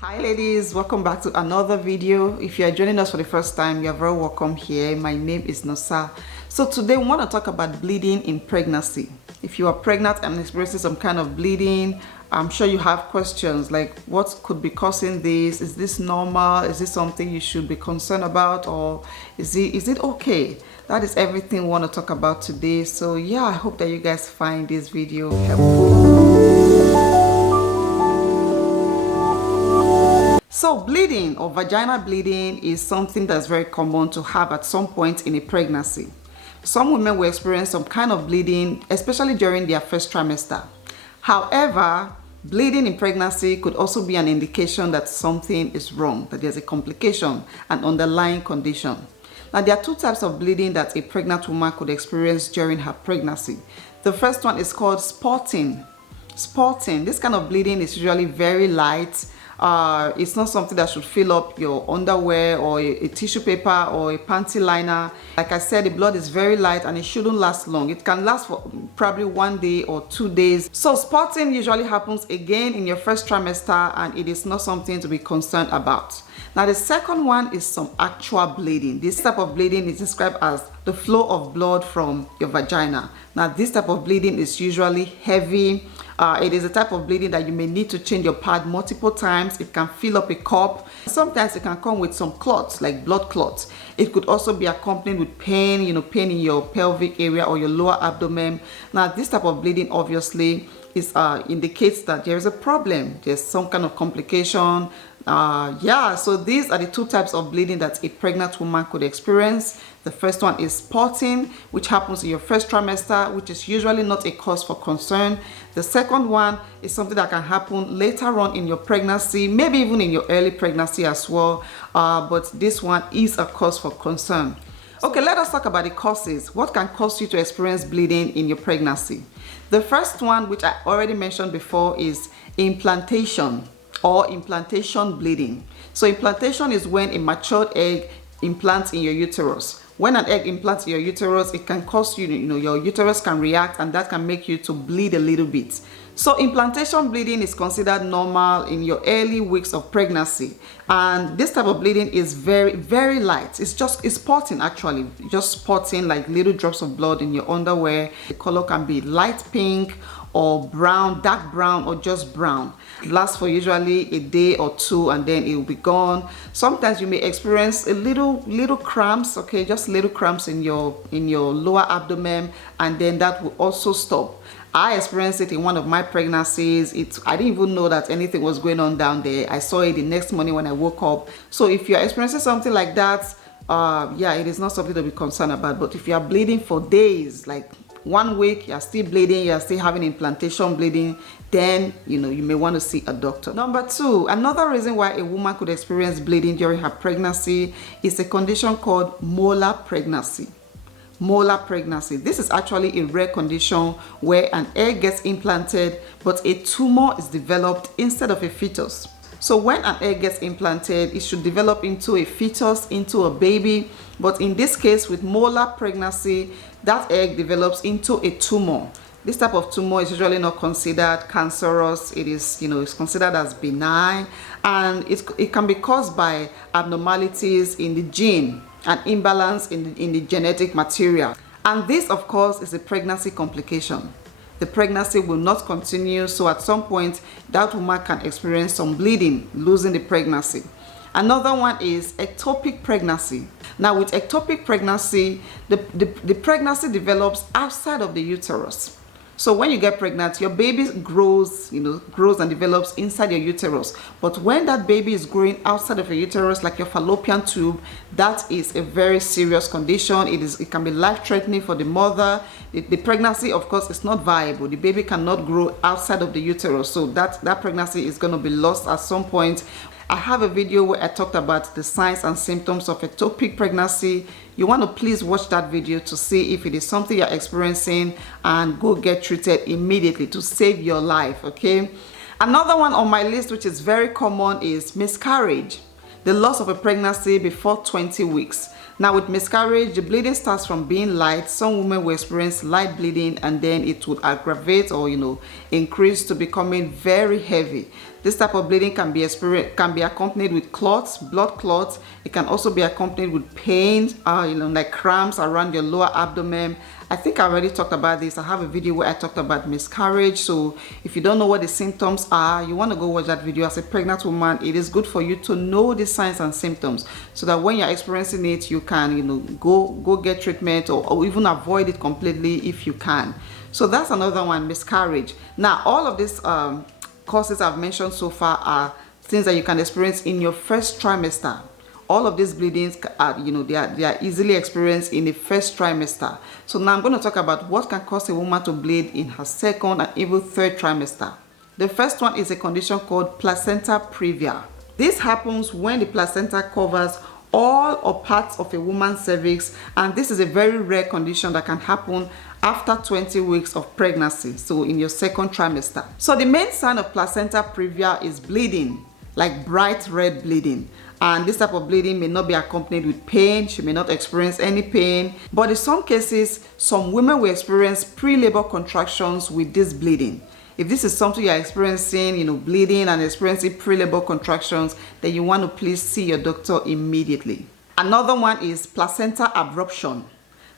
Hi ladies, welcome back to another video. If you are joining us for the first time, you are very welcome here. My name is Nosa. So today we want to talk about bleeding in pregnancy. If you are pregnant and experiencing some kind of bleeding, I'm sure you have questions like what could be causing this? Is this normal? Is this something you should be concerned about, or is it okay? That is everything we want to talk about today. So yeah, I hope that you guys find this video helpful. So bleeding or vaginal bleeding is something that's very common to have at some point in a pregnancy. Some women will experience some kind of bleeding, especially during their first trimester. However, bleeding in pregnancy could also be an indication that something is wrong, that there's a complication, an underlying condition. Now, there are two types of bleeding that a pregnant woman could experience during her pregnancy. The first one is called spotting. Spotting, this kind of bleeding is usually very light. It's not something that should fill up your underwear or a tissue paper or a panty liner. Like I said, the blood is very light and it shouldn't last long. It can last for probably 1 day or 2 days. So spotting usually happens again in your first trimester, and it is not something to be concerned about. Now the second one is some actual bleeding. This type of bleeding is described as the flow of blood from your vagina. Now this type of bleeding is usually heavy. It is a type of bleeding that you may need to change your pad multiple times. It can fill up a cup. Sometimes it can come with some clots, like blood clots. It could also be accompanied with pain, pain in your pelvic area or your lower abdomen. Now this type of bleeding obviously indicates that there is a problem. There's some kind of complication. So these are the two types of bleeding that a pregnant woman could experience. The first one is spotting, which happens in your first trimester, which is usually not a cause for concern. The second one is something that can happen later on in your pregnancy, maybe even in your early pregnancy as well. But this one is a cause for concern. Okay, let us talk about the causes. What can cause you to experience bleeding in your pregnancy? The first one, which I already mentioned before, is implantation or implantation bleeding. So implantation is when a matured egg implants in your uterus. When an egg implants in your uterus, it can cause your uterus can react, and that can make you to bleed a little bit. So implantation bleeding is considered normal in your early weeks of pregnancy, and this type of bleeding is very, very light. It's spotting, actually, just spotting like little drops of blood in your underwear. The color can be light pink or brown, dark brown, or just brown. It lasts for usually a day or two, and then it will be gone. Sometimes you may experience a little cramps, okay, just little cramps in your lower abdomen, and then that will also stop. I experienced it in one of my pregnancies. I didn't even know that anything was going on down there. I saw it the next morning when I woke up. So if you're experiencing something like that, it is not something to be concerned about. But if you are bleeding for days, like 1 week, you're still bleeding, you're still having implantation bleeding, then you may want to see a doctor. Number two, another reason why a woman could experience bleeding during her pregnancy is a condition called molar pregnancy. Molar pregnancy. This is actually a rare condition where an egg gets implanted, but a tumor is developed instead of a fetus. So when an egg gets implanted, it should develop into a fetus, into a baby. But in this case, with molar pregnancy, that egg develops into a tumor. This type of tumor is usually not considered cancerous. It is, it's considered as benign, and it can be caused by abnormalities in the gene, an imbalance in the genetic material. And this, of course, is a pregnancy complication. The pregnancy will not continue, so at some point that woman can experience some bleeding, losing the pregnancy. Another one is ectopic pregnancy. Now with ectopic pregnancy, the pregnancy develops outside of the uterus. So when you get pregnant, your baby grows and develops inside your uterus. But when that baby is growing outside of your uterus, like your fallopian tube, that is a very serious condition. It can be life-threatening for the mother. The pregnancy, of course, is not viable. The baby cannot grow outside of the uterus. So that pregnancy is going to be lost at some point. I have a video where I talked about the signs and symptoms of ectopic pregnancy. You want to please watch that video to see if it is something you're experiencing, and go get treated immediately to save your life, okay? Another one on my list, which is very common, is miscarriage. The loss of a pregnancy before 20 weeks. Now with miscarriage, the bleeding starts from being light. Some women will experience light bleeding, and then it would aggravate or increase to becoming very heavy. This type of bleeding can be accompanied with clots, blood clots. It can also be accompanied with pain, like cramps around your lower abdomen. I think I already talked about this. I have a video where I talked about miscarriage. So if you don't know what the symptoms are, you want to go watch that video. As a pregnant woman, it is good for you to know the signs and symptoms so that when you're experiencing it, you can, go get treatment, or even avoid it completely if you can. So that's another one, miscarriage. Now, all of these causes I've mentioned so far are things that you can experience in your first trimester. All of these bleedings are, they are easily experienced in the first trimester. So now I'm going to talk about what can cause a woman to bleed in her second and even third trimester. The first one is a condition called placenta previa. This happens when the placenta covers all or parts of a woman's cervix, and this is a very rare condition that can happen after 20 weeks of pregnancy, so in your second trimester. So the main sign of placenta previa is bleeding, like bright red bleeding. And this type of bleeding may not be accompanied with pain. She may not experience any pain, but in some cases, some women will experience pre-labor contractions with this bleeding. If this is something you're experiencing, bleeding and experiencing pre-labor contractions, then you want to please see your doctor immediately. Another one is placenta abruption.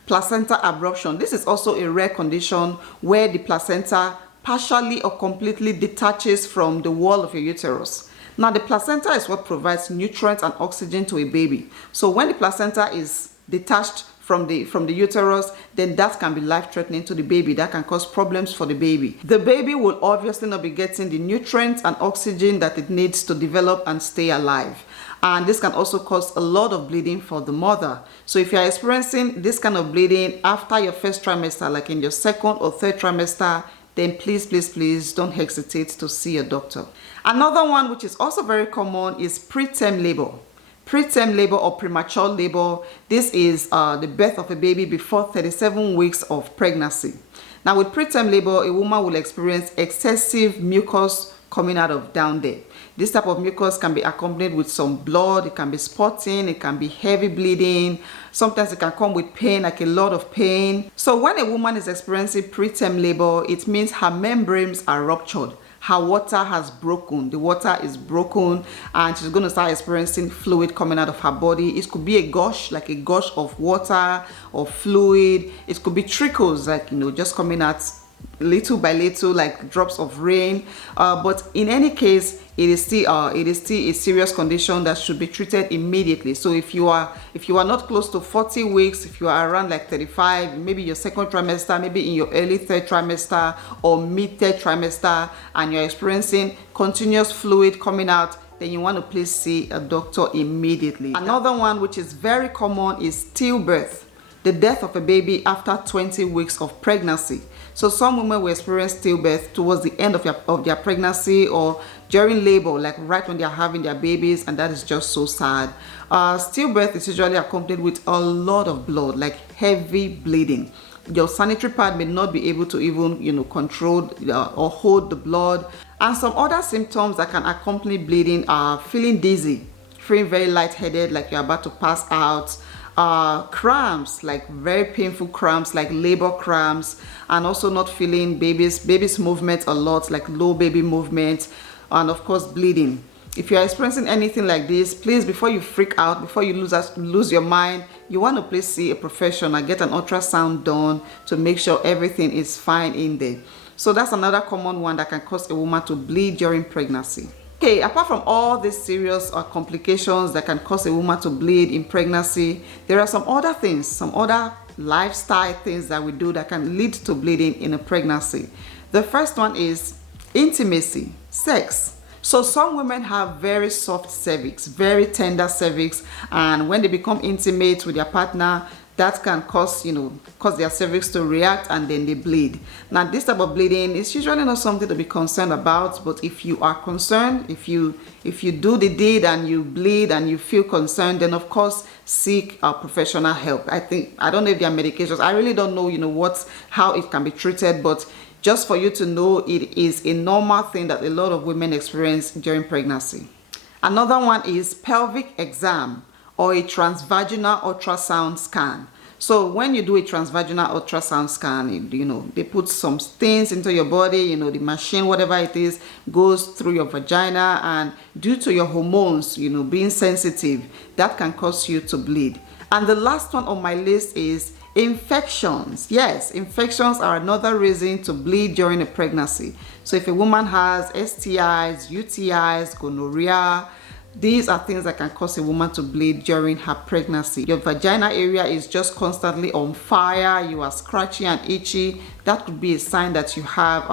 Placenta abruption. This is also a rare condition where the placenta partially or completely detaches from the wall of your uterus. Now, the placenta is what provides nutrients and oxygen to a baby. So when the placenta is detached from the uterus, then that can be life-threatening to the baby. That can cause problems for the baby. The baby will obviously not be getting the nutrients and oxygen that it needs to develop and stay alive. And this can also cause a lot of bleeding for the mother. So if you're experiencing this kind of bleeding after your first trimester, like in your second or third trimester, then please don't hesitate to see a doctor. Another one which is also very common is preterm labor. Preterm labor or premature labor. This is the birth of a baby before 37 weeks of pregnancy. Now, with preterm labor, a woman will experience excessive mucus coming out of down there. This type of mucus can be accompanied with some blood. It can be spotting, it can be heavy bleeding. Sometimes it can come with pain, like a lot of pain. So when a woman is experiencing preterm labor, it means her membranes are ruptured. Her water has broken. The water is broken and she's going to start experiencing fluid coming out of her body. It could be a gush, like a gush of water or fluid. It could be trickles, like, just coming out little by little, like drops of rain. But in any case, it is still a serious condition that should be treated immediately. So if you are not close to 40 weeks, if you are around like 35, maybe your second trimester, maybe in your early third trimester or mid third trimester, and you're experiencing continuous fluid coming out, then you want to please see a doctor immediately. Another one which is very common is stillbirth, the death of a baby after 20 weeks of pregnancy. So some women will experience stillbirth towards the end of their pregnancy or during labor, like right when they are having their babies, and that is just so sad. Stillbirth is usually accompanied with a lot of blood, like heavy bleeding. Your sanitary pad may not be able to even, control or hold the blood. And some other symptoms that can accompany bleeding are feeling dizzy, feeling very lightheaded, like you're about to pass out. Cramps, like very painful cramps, like labor cramps, and also not feeling baby's movement a lot, like low baby movement, and of course bleeding. If you're experiencing anything like this, please, before you freak out, before you lose your mind, you want to please see a professional, get an ultrasound done to make sure everything is fine in there. So that's another common one that can cause a woman to bleed during pregnancy. Okay, apart from all these serious complications that can cause a woman to bleed in pregnancy, there are some other things, some other lifestyle things that we do that can lead to bleeding in a pregnancy. The first one is intimacy, sex. So some women have very soft cervix, very tender cervix, and when they become intimate with their partner, that can cause their cervix to react and then they bleed. Now, this type of bleeding is usually not something to be concerned about, but if you are concerned, if you do the deed and you bleed and you feel concerned, then of course seek professional help. I don't know if there are medications. I really don't know, how it can be treated, but just for you to know, it is a normal thing that a lot of women experience during pregnancy. Another one is pelvic exam or a transvaginal ultrasound scan. So when you do a transvaginal ultrasound scan, you know, they put some things into your body, you know, the machine, whatever it is, goes through your vagina, and due to your hormones, you know, being sensitive, that can cause you to bleed. And the last one on my list is infections. Yes, infections are another reason to bleed during a pregnancy. So if a woman has STIs, UTIs, gonorrhea, these are things that can cause a woman to bleed during her pregnancy. Your vagina area is just constantly on fire, you are scratchy and itchy. That could be a sign that you have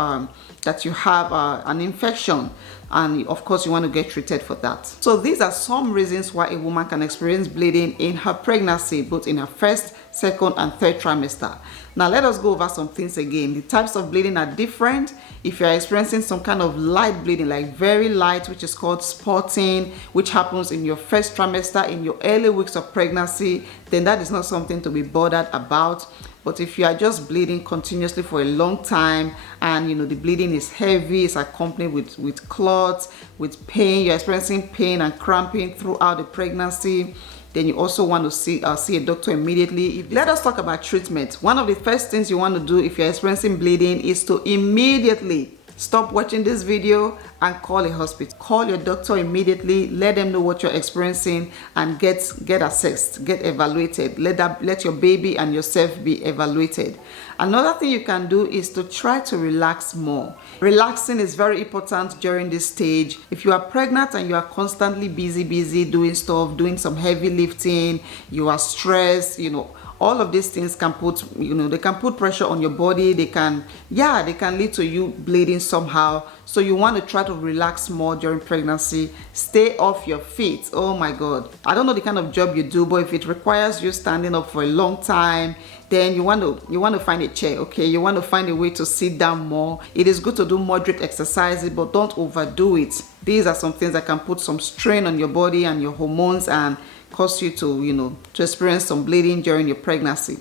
an infection, and of course you want to get treated for that. So these are some reasons why a woman can experience bleeding in her pregnancy, both in her first, second and third trimester. Now let us go over some things again. The types of bleeding are different. If you are experiencing some kind of light bleeding, like very light, which is called spotting, which happens in your first trimester, in your early weeks of pregnancy, then that is not something to be bothered about. But if you are just bleeding continuously for a long time, and you know the bleeding is heavy, it's accompanied with clots, with pain, you're experiencing pain and cramping throughout the pregnancy, then you also want to see a doctor immediately. Let us talk about treatment. One of the first things you want to do if you're experiencing bleeding is to immediately stop watching this video and call a hospital. Call your doctor immediately, let them know what you're experiencing, and get assessed, get evaluated. Let your baby and yourself be evaluated. Another thing you can do is to try to relax more. Relaxing is very important during this stage. If you are pregnant and you are constantly busy doing stuff, doing some heavy lifting, you are stressed, you know, all of these things can put, you know, they can put pressure on your body. They can lead to you bleeding somehow. So you want to try to relax more during pregnancy. Stay off your feet. Oh my God. I don't know the kind of job you do, but if it requires you standing up for a long time, then you want to find a chair, okay? You want to find a way to sit down more. It is good to do moderate exercises, but don't overdo it. These are some things that can put some strain on your body and your hormones and cause you to, you know, to experience some bleeding during your pregnancy.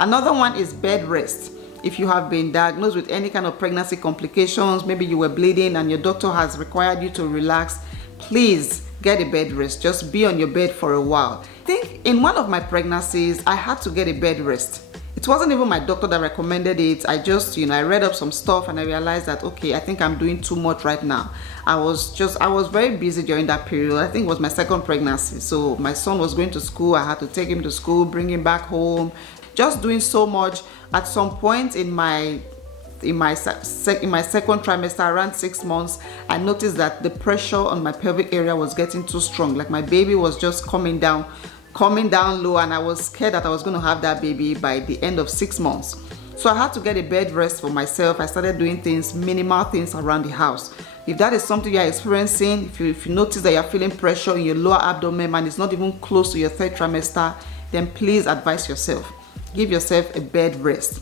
Another one is bed rest. If you have been diagnosed with any kind of pregnancy complications, maybe you were bleeding and your doctor has required you to relax, please get a bed rest. Just be on your bed for a while. I think in one of my pregnancies, I had to get a bed rest. It wasn't even my doctor that recommended it. I just, you know, I read up some stuff and I realized that, okay, I think I'm doing too much right now. I was very busy during that period. I think it was my second pregnancy. So my son was going to school. I had to take him to school, bring him back home, just doing so much. At some point in my second trimester, around 6 months, I noticed that the pressure on my pelvic area was getting too strong. Like my baby was just coming down low, and I was scared that I was going to have that baby by the end of 6 months. So I had to get a bed rest for myself. I started doing minimal things around the house. If that is something you're experiencing, if you notice that you're feeling pressure in your lower abdomen and it's not even close to your third trimester, then please advise yourself. Give yourself a bed rest.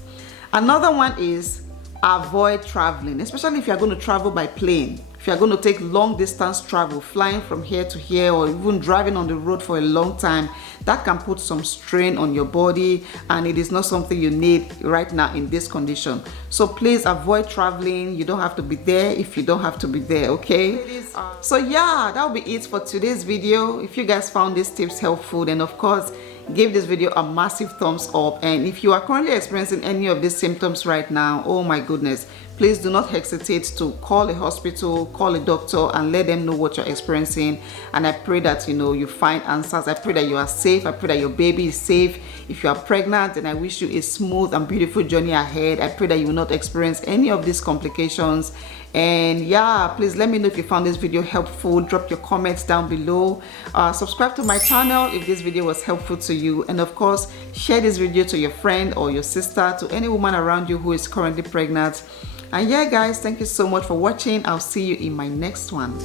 Another one is avoid traveling, especially if you're going to travel by plane. If you're going to take long distance travel, flying from here to here, or even driving on the road for a long time, that can put some strain on your body, and it is not something you need right now in this condition. So please avoid traveling. You don't have to be there if you don't have to be there, okay? So yeah, that will be it for today's video. If you guys found these tips helpful, then of course, give this video a massive thumbs up. And if you are currently experiencing any of these symptoms right now, oh my goodness, please do not hesitate to call a hospital, call a doctor, and let them know what you're experiencing. And I pray that, you know, you find answers. I pray that you are safe. I pray that your baby is safe. If you are pregnant, then I wish you a smooth and beautiful journey ahead. I pray that you will not experience any of these complications. And yeah, please let me know if you found this video helpful. Drop your comments down below. Subscribe to my channel if this video was helpful to you. And of course, share this video to your friend or your sister, to any woman around you who is currently pregnant. And yeah guys, thank you so much for watching. I'll see you in my next one.